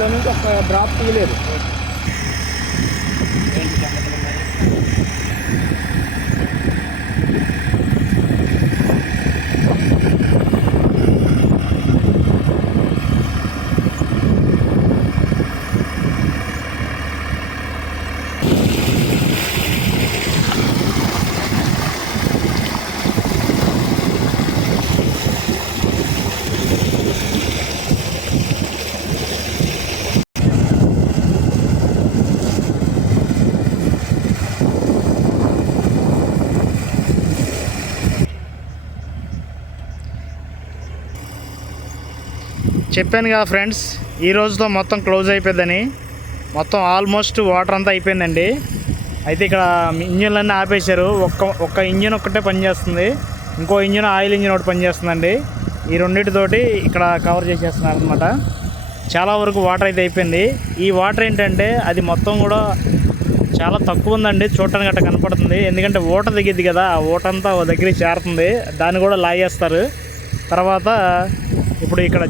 దీనిలో నుంచి ఒక డ్రాప్ తీయలేదు. చెప్పాను కదా ఫ్రెండ్స్, ఈ రోజుతో మొత్తం క్లోజ్ అయిపోయిందని. మొత్తం ఆల్మోస్ట్ వాటర్ అంతా అయిపోయిందండి. అయితే ఇక్కడ ఇంజిన్లన్నీ ఆపేశారు. ఒక్క ఇంజిన్ ఒక్కటే పనిచేస్తుంది, ఇంకో ఇంజిన్ ఆయిల్ ఇంజిన్ ఒకటి పనిచేస్తుందండి. ఈ రెండింటితోటి ఇక్కడ కవర్ చేసేస్తున్నారు అనమాట. చాలా వరకు వాటర్ అయితే అయిపోయింది. ఈ వాటర్ ఏంటంటే అది మొత్తం కూడా చాలా తక్కువ ఉందండి, చూడటానికి గట్ట కనపడుతుంది. ఎందుకంటే ఊట దిగిద్ది కదా, ఆ ఊట అంతా దగ్గరికి చేరుతుంది, దాన్ని కూడా లాగేస్తారు. తర్వాత ఇప్పుడు ఇక్కడ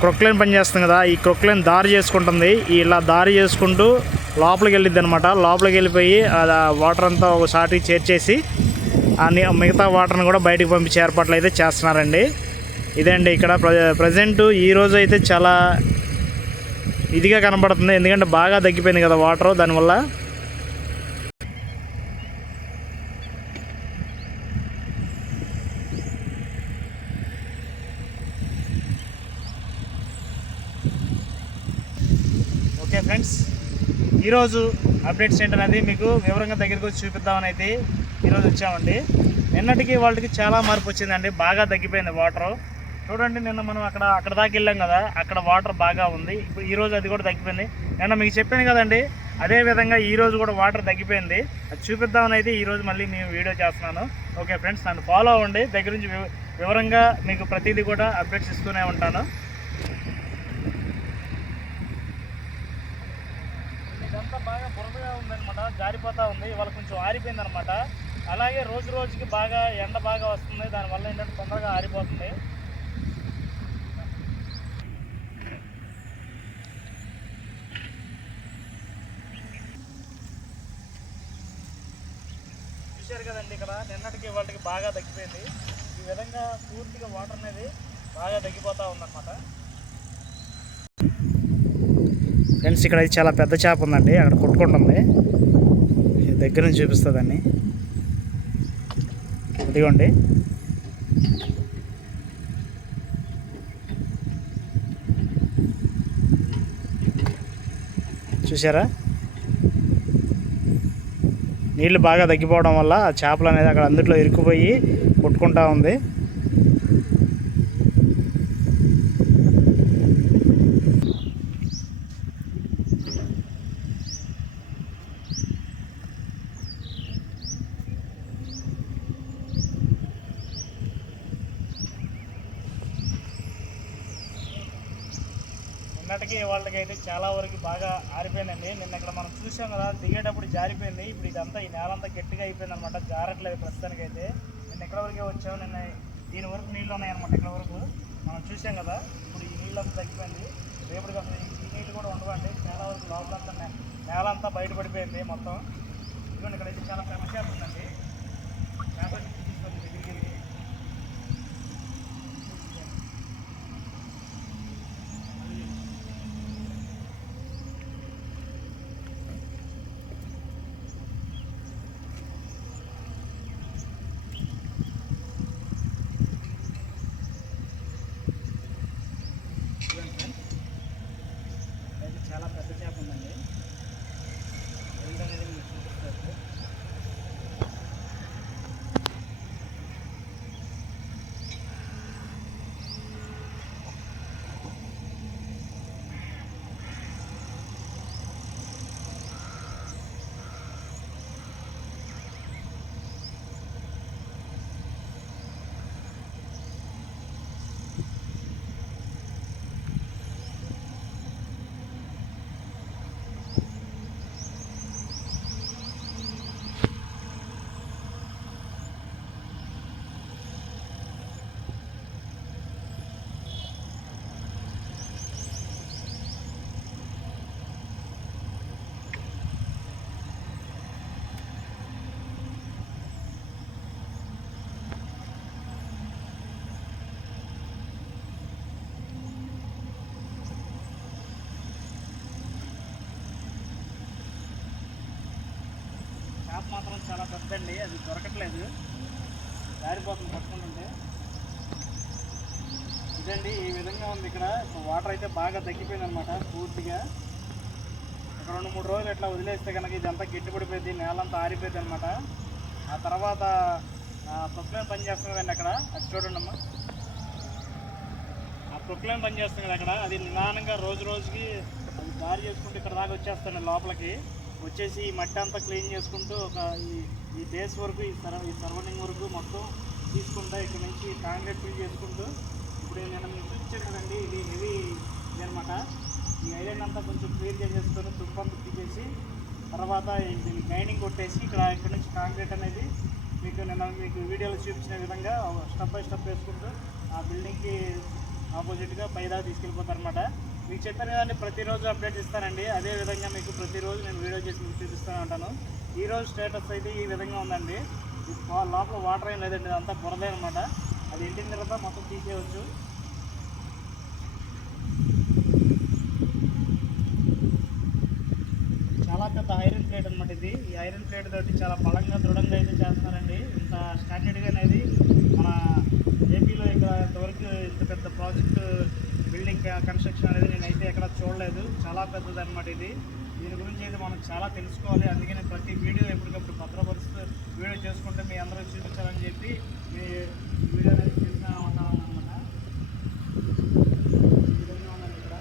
క్రొక్లైన్ పనిచేస్తుంది కదా, ఈ క్రొక్లైన్ దారి చేసుకుంటుంది. ఇలా దారి చేసుకుంటూ లోపలికి వెళ్ళిద్ది అనమాట. లోపలికి వెళ్ళిపోయి ఆ వాటర్ అంతా ఒకసారి చేర్చేసి మిగతా వాటర్ని కూడా బయటకు పంపించే ఏర్పాట్లు అయితే చేస్తున్నారండి. ఇదండి ఇక్కడ ప్రజెంట్ ఈరోజు అయితే చాలా ఇదిగా కనపడుతుంది, ఎందుకంటే బాగా తగ్గిపోయింది కదా వాటర్, దానివల్ల. ఓకే ఫ్రెండ్స్, ఈరోజు అప్డేట్స్ ఏంటనేది మీకు వివరంగా దగ్గరికి వచ్చి చూపిద్దామని అయితే ఈరోజు వచ్చామండి. నిన్నటికి వాళ్ళకి చాలా మార్పు వచ్చిందండి, బాగా తగ్గిపోయింది వాటర్. చూడండి, నిన్న మనం అక్కడ దాకా వెళ్ళాం కదా, అక్కడ వాటర్ బాగా ఉంది. ఇప్పుడు ఈరోజు అది కూడా తగ్గిపోయింది. నిన్న మీకు చెప్పాను కదండి, అదేవిధంగా ఈరోజు కూడా వాటర్ తగ్గిపోయింది. అది చూపిద్దామని అయితే ఈరోజు మళ్ళీ నేను వీడియో చేస్తున్నాను. ఓకే ఫ్రెండ్స్, నన్ను ఫాలో అవ్వండి, దగ్గర నుంచి వివరంగా మీకు ప్రతిదీ కూడా అప్డేట్స్ ఇస్తూనే ఉంటాను. ఇదంతా బాగా బురదగా ఉందన్నమాట, జారిపోతూ ఉంది. ఇవాళ కొంచెం ఆరిపోయింది అనమాట. అలాగే రోజు రోజుకి బాగా ఎండ బాగా వస్తుంది, దానివల్ల ఏంటంటే తొందరగా ఆరిపోతుంది. చూశారు కదండి, ఇక్కడ నిన్నటికి వాళ్ళకి బాగా తగ్గిపోయింది. ఈ విధంగా పూర్తిగా వాటర్ అనేది బాగా తగ్గిపోతూ ఉందన్నమాట. ఫ్రెండ్స్, ఇక్కడ చాలా పెద్ద చేప ఉందండి, అక్కడ కొట్టుకుంటుంది. దగ్గర నుంచి చూపిస్తుందండి, ఇదిగోండి. చూసారా, నీళ్ళు బాగా తగ్గిపోవడం వల్ల చేపలు అనేది అక్కడ అందుట్లో ఇరుక్కుపోయి కొట్టుకుంటూ ఉంది. నిన్నటికి వాళ్ళకి అయితే చాలా వరకు బాగా ఆరిపోయిందండి. నిన్న ఇక్కడ మనం చూసాం కదా, దిగేటప్పుడు జారిపోయింది. ఇప్పుడు ఇదంతా ఈ నేలంతా గట్టిగా అయిపోయింది అనమాట, జారట్లేదు ప్రస్తుతానికి అయితే. నిన్న ఎక్కడ వరకే వచ్చాము, నిన్న దీని వరకు నీళ్ళు ఉన్నాయన్నమాట. ఇక్కడ వరకు మనం చూసాం కదా, ఇప్పుడు ఈ నీళ్ళంతా తగ్గిపోయింది. రేపటికి అసలు ఈ నీళ్ళు కూడా ఉండవండి, చాలా వరకు లోపలంతా నేలంతా బయటపడిపోయింది మొత్తం. ఇదిగోండి, ఇక్కడైతే చాలా పెద్ద చేప ఉందండి. చేప తీసుకొని దగ్గరికి వెళ్ళి చాలా పెద్ద చేప ఉందండి. ఏంటనేది మీకు చూపిస్తారు. మాత్రం చాలా పెద్దండి, అది దొరకట్లేదు, జారిపోతుంది పట్టుకుంటుంటే. ఇదండి ఈ విధంగా ఉంది ఇక్కడ. వాటర్ అయితే బాగా తగ్గిపోయింది అనమాట పూర్తిగా. ఒక 2-3 రోజులు ఇట్లా వదిలేస్తే కనుక ఇదంతా గట్టిపడిపోయింది, నేలంతా ఆరిపోయింది అనమాట. ఆ తర్వాత ప్రొక్లైన్ పని చేస్తున్నదండి అక్కడ, అది చూడండి అమ్మా. ఆ ప్రొక్లైన్ పని చేస్తుంది అక్కడ, అది నిదానంగా రోజు రోజుకి అది దారి చేసుకుంటూ ఇక్కడ దాకా వచ్చేస్తాను లోపలికి. వచ్చేసి ఈ మట్టి అంతా క్లీన్ చేసుకుంటూ ఒక ఈ బేస్ వరకు ఈ సరౌండింగ్ వరకు మొత్తం తీసుకుంటా ఇక్కడ నుంచి కాంక్రీట్ ఫిల్ చేసుకుంటూ. ఇప్పుడు నేను మీకు చూపించాను కదండి, ఇది హెవీ ఇది అనమాట. ఈ ఐరన్ అంతా కొంచెం క్లియర్ చేసేసుకొని తుప్పంతా తీసేసి తర్వాత దీన్ని గ్రైండింగ్ కొట్టేసి ఇక్కడ నుంచి కాంక్రీట్ అనేది మీకు వీడియోలో చూపించిన విధంగా స్టెప్ బై స్టెప్ వేసుకుంటూ ఆ బిల్డింగ్కి ఆపోజిట్గా పైదా తీసుకెళ్ళిపోతారు అనమాట. మీకు చెప్పాను కదండి, ప్రతిరోజు అప్డేట్ ఇస్తానండి. అదేవిధంగా మీకు ప్రతిరోజు నేను వీడియో చేసి మీకు చూపిస్తూనే ఉంటాను. ఈరోజు స్టేటస్ అయితే ఈ విధంగా ఉందండి. లోపల వాటర్ ఏం లేదండి, ఇదంతా బురదే అనమాట. అది ఎండిన తర్వాత మొత్తం తీసేయవచ్చు. చాలా పెద్ద ఐరన్ ప్లేట్ అనమాట ఇది. ఈ ఐరన్ ప్లేట్ తోటి చాలా బలంగా దృఢంగా అయితే చేస్తున్నారండి. ఇంత స్టాండర్డ్గా అనేది మన ఏపీలో ఇక్కడ ఇంతవరకు ఇంత పెద్ద ప్రాజెక్టు బిల్డింగ్ కన్స్ట్రక్షన్ అనేది నేనైతే ఎక్కడ చూడలేదు. చాలా పెద్దది అనమాట ఇది. దీని గురించి అయితే మనం చాలా తెలుసుకోవాలి. అందుకని ప్రతి వీడియో ఎప్పటికప్పుడు భద్రపరుస్తూ వీడియో చేసుకుంటే మీ అందరూ చూపించాలని చెప్పి మీ వీడియో అనేది చూస్తూ ఉంటాను అనమాట. ఈ విధంగా ఉందండి ఇక్కడ.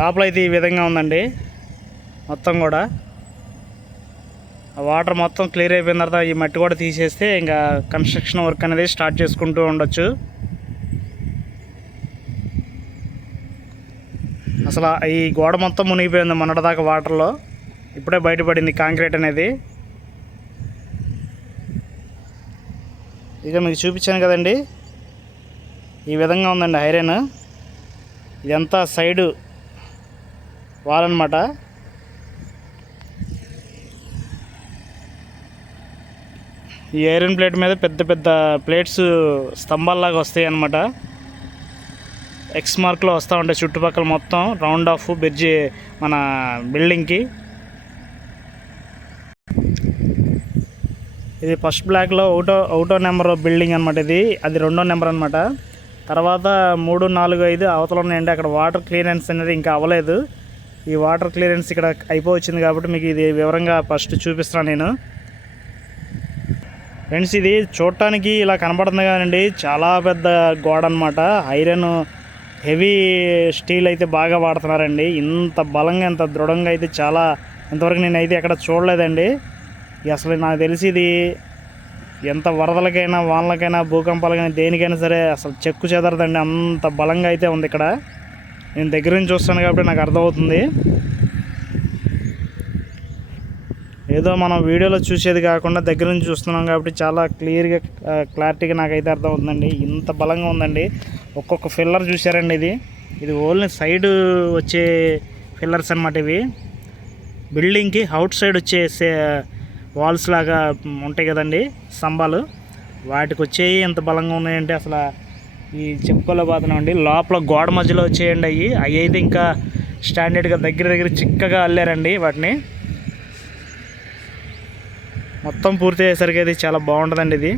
లోపల అయితే ఈ విధంగా ఉందండి మొత్తం కూడా. వాటర్ మొత్తం క్లియర్ అయిపోయిన తర్వాత ఈ మట్టి కూడా తీసేస్తే ఇంకా కన్స్ట్రక్షన్ వర్క్ అనేది స్టార్ట్ చేసుకుంటూ ఉండొచ్చు. అసలు ఈ గోడ మొత్తం మునిగిపోయింది మొన్నటిదాకా వాటర్లో, ఇప్పుడే బయటపడింది కాంక్రీట్ అనేది. ఇక మీకు చూపించాను కదండి, ఈ విధంగా ఉందండి ఐరన్. ఇదంతా సైడు వాల్ అనమాట. ఈ ఐరన్ ప్లేట్ మీద పెద్ద పెద్ద ప్లేట్స్ స్తంభాల్లాగా వస్తాయి అన్నమాట. ఎక్స్ మార్క్లో వస్తూ ఉంటాయి చుట్టుపక్కల మొత్తం రౌండ్ ఆఫ్ బ్రిడ్జి మన బిల్డింగ్కి. ఇది ఫస్ట్ బ్లాక్లో ఒకటో నెంబర్ బిల్డింగ్ అనమాట ఇది. అది 2వ నెంబర్ అనమాట. తర్వాత 3, 4, 5 అవతల ఉన్నాయండి. అక్కడ వాటర్ క్లియరెన్స్ అనేది ఇంకా అవ్వలేదు. ఈ వాటర్ క్లియరెన్స్ ఇక్కడ అయిపోవచ్చింది కాబట్టి మీకు ఇది వివరంగా ఫస్ట్ చూపిస్తున్నాను నేను. ఫ్రెండ్స్, ఇది చూడటానికి ఇలా కనబడుతుంది కానండి, చాలా పెద్ద గోడ అనమాట. ఐరన్ హెవీ స్టీల్ అయితే బాగా వాడుతున్నారండి. ఇంత బలంగా ఇంత దృఢంగా అయితే చాలా ఇంతవరకు నేనైతే ఎక్కడ చూడలేదండి. అసలు నాకు తెలిసి ఇది ఎంత వరదలకైనా వానలకైనా భూకంపాలకైనా దేనికైనా సరే అసలు చెక్కు చెదరదండి, అంత బలంగా అయితే ఉంది ఇక్కడ. నేను దగ్గర నుంచి చూస్తాను కాబట్టి నాకు అర్థమవుతుంది. ఏదో మనం వీడియోలో చూసేది కాకుండా దగ్గర నుంచి చూస్తున్నాం కాబట్టి చాలా క్లారిటీగా నాకైతే అర్థమవుతుందండి. ఇంత బలంగా ఉందండి. ఒక్కొక్క ఫిల్లర్ చూసారండి, ఇది ఓన్లీ సైడ్ వచ్చే ఫిల్లర్స్ అన్నమాట. ఇవి బిల్డింగ్కి అవుట్ సైడ్ వచ్చే వాల్స్ లాగా ఉంటాయి కదండి స్తంభాలు, వాటికి వచ్చేవి ఎంత బలంగా ఉన్నాయంటే అసలు ఈ చెప్పుకోలేకపోతున్నామండి. లోపల గోడ మధ్యలో వచ్చేయండి అవి అయితే ఇంకా స్టాండర్డ్గా దగ్గర చిక్కగా అల్లారండి వాటిని. మొత్తం పూర్తి అయ్యేసరికి అది చాలా బాగుంటుందండి ఇది.